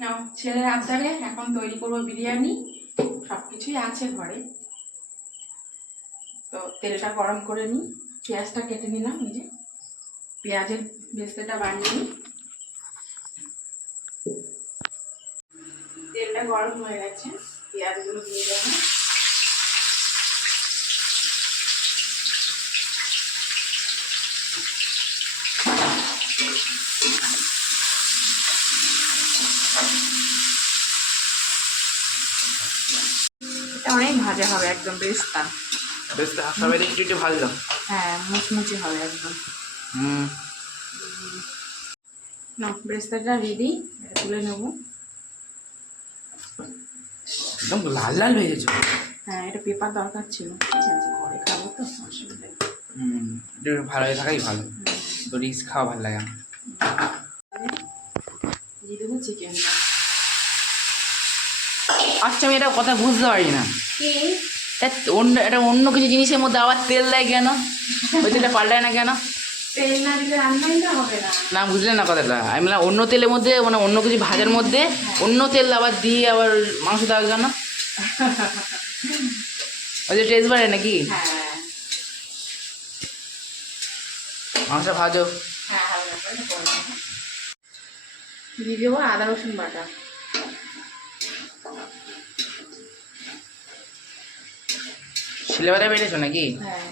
নাও ছেলের আবদারে এখন তৈরি করবো বিরিয়ানি। সব কিছুই আছে ঘরে। তো তেলটা গরম করে নিই, পেঁয়াজটা কেটে নিলাম, এই যে পেঁয়াজের বেস্তাটা বানিয়ে নিই। তেলটা গরম হয়ে গেছে, পেঁয়াজগুলো দিয়ে দেবো। এটা অনেক ভাজা হবে, একদম বেস্তা বেস্তা সবাই একটু একটু ভাজলো। হ্যাঁ, মুচমুচে হবে একদম। না, বেস্তাটা রেডি, এটা তুলে নেবো। একদম লাল লাল হয়ে গেছে। হ্যাঁ, এটা পেপার দরকার ছিল, ঠিক আছে, ঘরে খাবো তো, অসুবিধা নেই। একটু ভালো হয়ে থাকাই ভালো, তো রিস্ক খাওয়া ভালো লাগে না। দিয়ে দেবো চিকেনটা। আচ্ছা, আমি এটা কথা বুঝতে পারি না, কি এটা অন্য কিছু জিনিসের মধ্যে আবার তেল দেয় কেন? ওই তেলটা পাল্টায় না কেন? তেল না দিলে রান্নাই না হবে না। না, বুঝলেন না কথাটা? আমি বললাম অন্য তেলের মধ্যে, মানে অন্য কিছু ভাজার মধ্যে অন্য তেল আবার দিয়ে আবার মাংস দেওয়া কেন? ওই যে টেস্ট বাড়ে নাকি? হ্যাঁ মাংস ভাজো। হ্যাঁ, হালকা করে করে নেবো। দিয়ে দেবো আদা রসুন বাটা। শিলেবাটা বেটেছো নাকি? হ্যাঁ,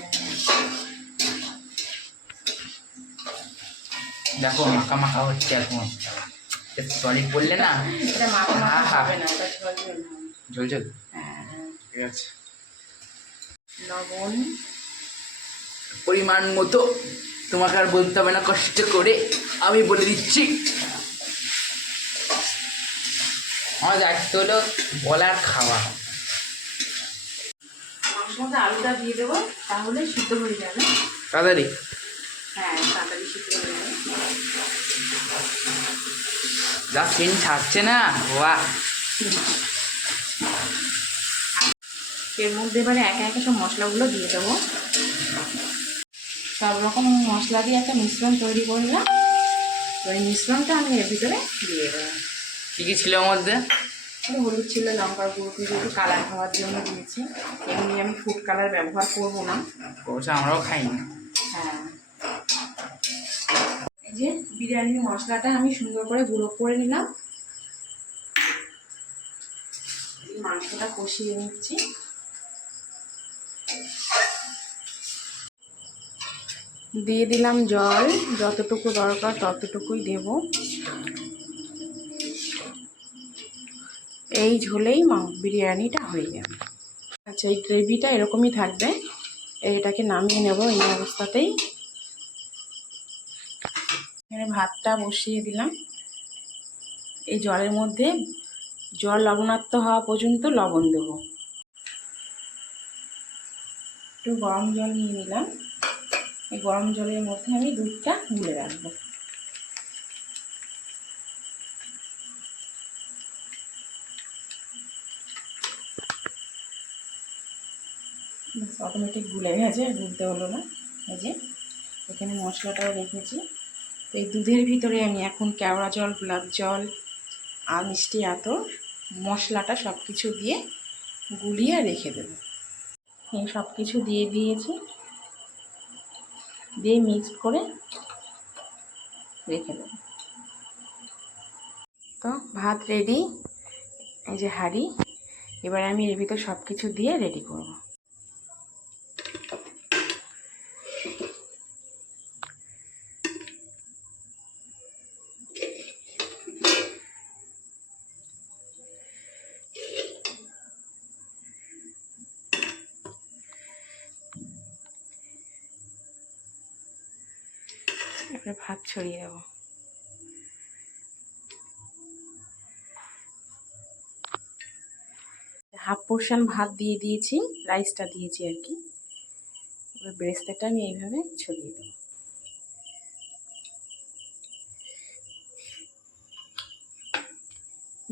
দেখো মাখা মাখা হচ্ছে এখন, সলিড বললে না? এটা মাখা মাখা হবে না, এটা ঝোল ঝোল হবে। ঝোল ঝোল, হ্যাঁ, ঠিক আছে। লবণ পরিমাণ মতো, তোমাকে আর বলতে হবে না কষ্ট করে, আমি বলে দিচ্ছি। আমার দায়িত্ব হলো বলার খাওয়া। মাংসের মধ্যে আলুটা দিয়ে দেবো, তাহলে সিদ্ধ হয়ে যাবে। তাড়াতাড়ি। হ্যাঁ, তাড়াতাড়ি সিদ্ধ হয়ে যাবে। যা সিন ছাড়ছে না, বাহ। এর মধ্যে এবারে একে একে সব মশলাগুলো দিয়ে দেবো। সব রকম মশলা দিয়ে একটা মিশ্রণ তৈরি করলাম। তো এই মিশ্রণটা আমি এর ভিতরে দিয়ে দেবো। কী কী ছিল ওর মধ্যে? হলুদ ছিল, লঙ্কার গুঁড়ো, একটু কালার হওয়ার জন্য দিয়েছি। এমনি আমি ফুড কালার ব্যবহার করবো না। অবশ্য আমরাও খাইনি। হ্যাঁ, এই যে বিরিয়ানির মশলাটা আমি সুন্দর করে গুঁড়ো করে নিলাম। মাংসটা কষিয়ে নিচ্ছি। দিয়ে দিলাম জল, যতটুকু দরকার ততটুকুই দেব। এই ঝোলেই বিরিয়ানিটা হয়ে যাবে। আচ্ছা, এই গ্রেভিটা এরকমই থাকবে। এটাকে নামিয়ে নেব এই অবস্থাতেই। এখানে ভাতটা বসিয়ে দিলাম। এই জলের মধ্যে জল লবণাক্ত হওয়া পর্যন্ত লবণ দেব। একটু গরম জল নিয়ে নিলাম। এই গরম জলের মধ্যে আমি দুধটা গুলে রাখবো। অটোমেটিক গুলে গেছে, গুলতে হলো না। এই যে এখানে মশলাটাও রেখেছি। তো এই দুধের ভিতরে আমি এখন কেওড়া জল, গোলাপ জল আর মিষ্টি আতর, মশলাটা সব কিছু দিয়ে গুলিয়ে রেখে দেবো। এই সব কিছু দিয়ে দিয়েছি, দিয়ে মিক্সড করে রেখে দেবো। তো ভাত রেডি, এই যে হাঁড়ি। এবার আমি এর ভিতর সব কিছু দিয়ে রেডি করব। এবারে ভাত ছড়িয়ে দেবো। হাফ পোর্শন ভাত দিয়ে দিয়েছি, রাইসটা দিয়েছি আর কি। এবার ব্রেস্তাটা আমি এইভাবে ছড়িয়ে দেবো।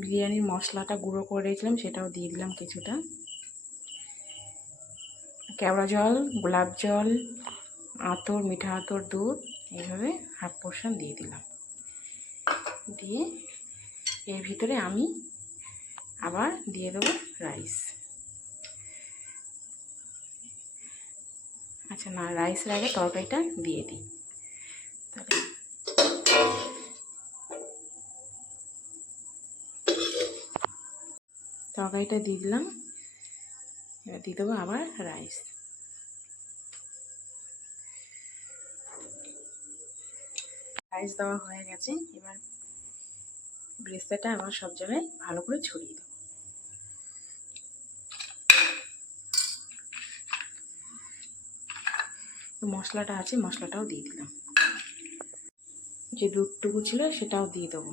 বিরিয়ানির মশলাটা গুঁড়ো করে রেখেছিলাম, সেটাও দিয়ে দিলাম কিছুটা। কেওড়া জল, গোলাপ জল, আতর, মিঠা আতর, দুধ, এইভাবে হাফ পোর্শন দিয়ে দিলাম। দিয়ে এর ভিতরে আমি আবার দিয়ে দেবো রাইস। আচ্ছা না, রাইসের আগে তরকারিটা দিয়ে দিই। তাহলে তরকারিটা দিয়ে দিলাম, এবার দিয়ে দেবো আবার রাইস। রাইস দেওয়া হয়ে গেছে, এবার ব্রেস্তাটা আবার সব জায়গায় ভালো করে ছড়িয়ে দেবো। মশলাটা আছে, মশলাটাও দিয়ে দিলাম। যে দুধটুকু ছিল সেটাও দিয়ে দেবো।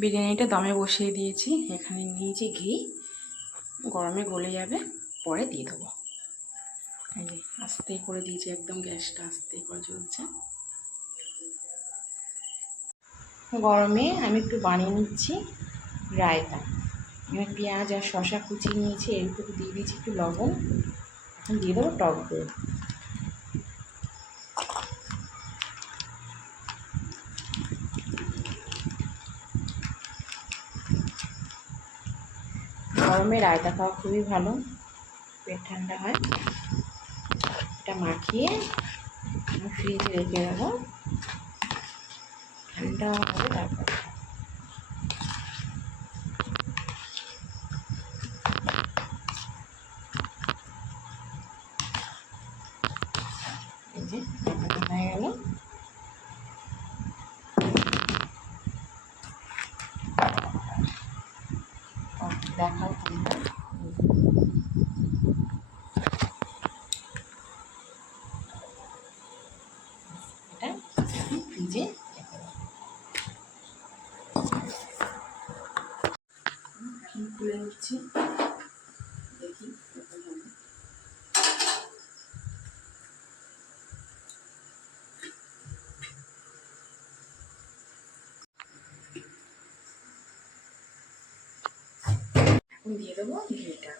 বিরিয়ানিটা দমে বসিয়ে দিয়েছি, এখানে নিয়েছি ঘি, গরমে গলে যাবে, পরে দিয়ে দেবো। এই যে আস্তে করে দিয়েছি, একদম গ্যাসটা আস্তে করে চলছে। গরমে আমি একটু বানিয়ে নিচ্ছি রায়তা। আমি পেঁয়াজ আর শসা কুচিয়ে নিয়েছি, এর উপরে দিয়ে দিয়েছি একটু লবণ, এখন দিয়ে দেবো টক দই। গরমে রায়তা খাওয়া খুবই ভালো, পেট ঠান্ডা হয়। এটা মাখিয়ে আমি ফ্রিজে রেখে দেবো, ঠান্ডা হবে তারপর। এই যে মাখানো হয়ে গেল। দেখাও তোমরা, এটা ফ্রিজে তুলে নিচ্ছি, দেখি এখন দিয়ে দেবো ঘিটা।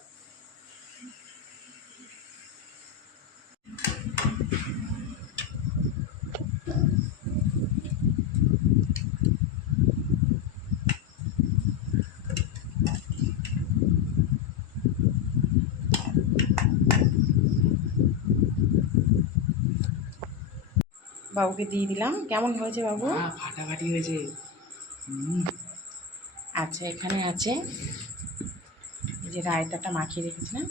বাবুকে দিয়ে দিলাম। কেমন হয়েছে বাবু? ফাটাফাটি হয়েছে। আচ্ছা, এখানে আছে এই যে রায়তাটা মাখিয়ে রেখেছিলাম,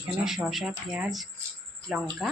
এখানে শসা, পেঁয়াজ, লঙ্কা